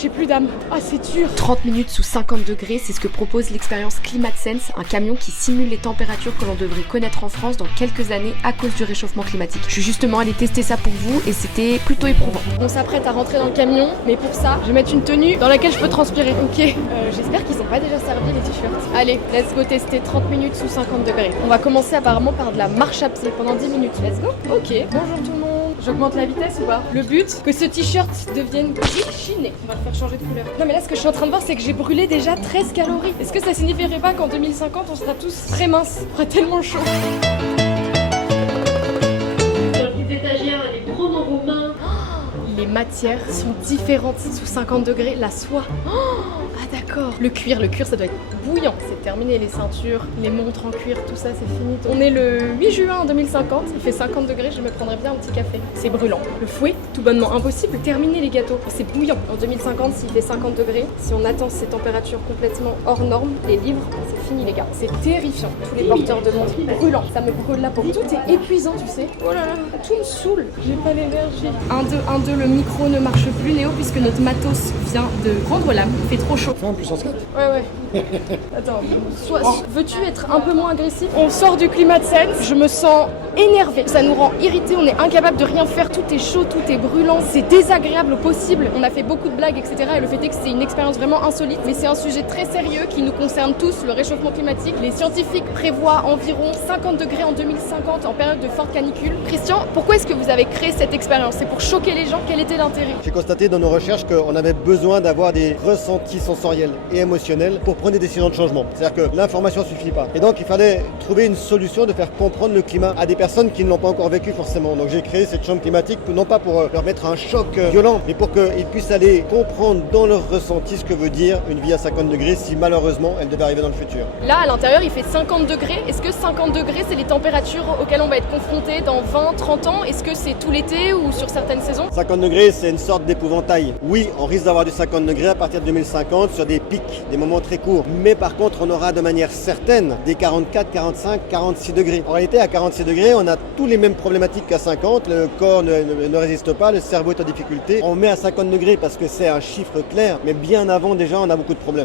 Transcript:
j'ai plus d'âme. Ah, c'est dur. 30 minutes sous 50 degrés, c'est ce que propose l'expérience ClimateSense, un camion qui simule les températures que l'on devrait connaître en France dans quelques années à cause du réchauffement climatique. Je suis justement allée tester ça pour vous et c'était plutôt éprouvant. On s'apprête à rentrer dans le camion, mais pour ça, je vais mettre une tenue dans laquelle je peux transpirer. Ok. J'espère qu'ils ont pas déjà servi les t-shirts. Allez, let's go tester 30 minutes sous 50 degrés. On va commencer apparemment par de la marche à pied pendant 10 minutes. Let's go. Ok. Bonjour tout le monde. J'augmente la vitesse ou pas? Le but, que ce t-shirt devienne chiné. On va le faire changer de couleur. Non mais là, ce que je suis en train de voir, c'est que j'ai brûlé déjà 13 calories. Est-ce que ça signifierait pas qu'en 2050, on sera tous très minces? On fera tellement chaud. Les matières sont différentes sous 50 degrés. La soie. Ah d'accord. Le cuir ça doit être bouillant. C'est terminé, les ceintures, les montres en cuir, tout ça c'est fini. On est le 8 juin 2050, il fait 50 degrés, je me prendrais bien un petit café. C'est brûlant. Le fouet, tout bonnement impossible. Terminer les gâteaux, c'est bouillant. En 2050, s'il fait 50 degrés, si on attend ces températures complètement hors normes, les livres, c'est fini les gars. C'est terrifiant. Tous les porteurs de montres brûlants. Ça me brûle la peau. Tout est épuisant, tu sais. Oh là là, tout me saoule. J'ai pas l'énergie. 1, 2, le micro ne marche plus Néo puisque notre matos vient de prendre l'âme. Il fait trop chaud. Enfin, puissance 4. Ouais. Attends, veux-tu être un peu moins agressif? On sort du ClimateSense, je me sens énervée. Ça nous rend irrités, on est incapable de rien faire, tout est chaud, tout est brûlant, c'est désagréable au possible. On a fait beaucoup de blagues, etc. Et le fait est que c'est une expérience vraiment insolite, mais c'est un sujet très sérieux qui nous concerne tous, le réchauffement climatique. Les scientifiques prévoient environ 50 degrés en 2050 en période de forte canicule. Christian, pourquoi est-ce que vous avez créé cette expérience? C'est pour choquer les gens? Quel était l'intérêt? J'ai constaté dans nos recherches qu'on avait besoin d'avoir des ressentis sensoriels et émotionnels pour prendre des décisions de changement. C'est-à-dire que l'information ne suffit pas. Et donc il fallait trouver une solution de faire comprendre le climat à des personnes qui ne l'ont pas encore vécu forcément. Donc j'ai créé cette chambre climatique, non pas pour leur mettre un choc violent, mais pour qu'ils puissent aller comprendre dans leur ressenti ce que veut dire une vie à 50 degrés si malheureusement elle devait arriver dans le futur. Là à l'intérieur il fait 50 degrés. Est-ce que 50 degrés c'est les températures auxquelles on va être confronté dans 20-30 ans? Est-ce que c'est tout l'été ou sur certaines saisons? 50 degrés c'est une sorte d'épouvantail. Oui, on risque d'avoir du 50 degrés à partir de 2050 sur des pics, des moments très courts. Mais par contre on aura de manière certaine des 44, 45, 46 degrés. En réalité à 46 degrés on a tous les mêmes problématiques qu'à 50, le corps ne résiste pas, le cerveau est en difficulté. On met à 50 degrés parce que c'est un chiffre clair, mais bien avant déjà on a beaucoup de problèmes.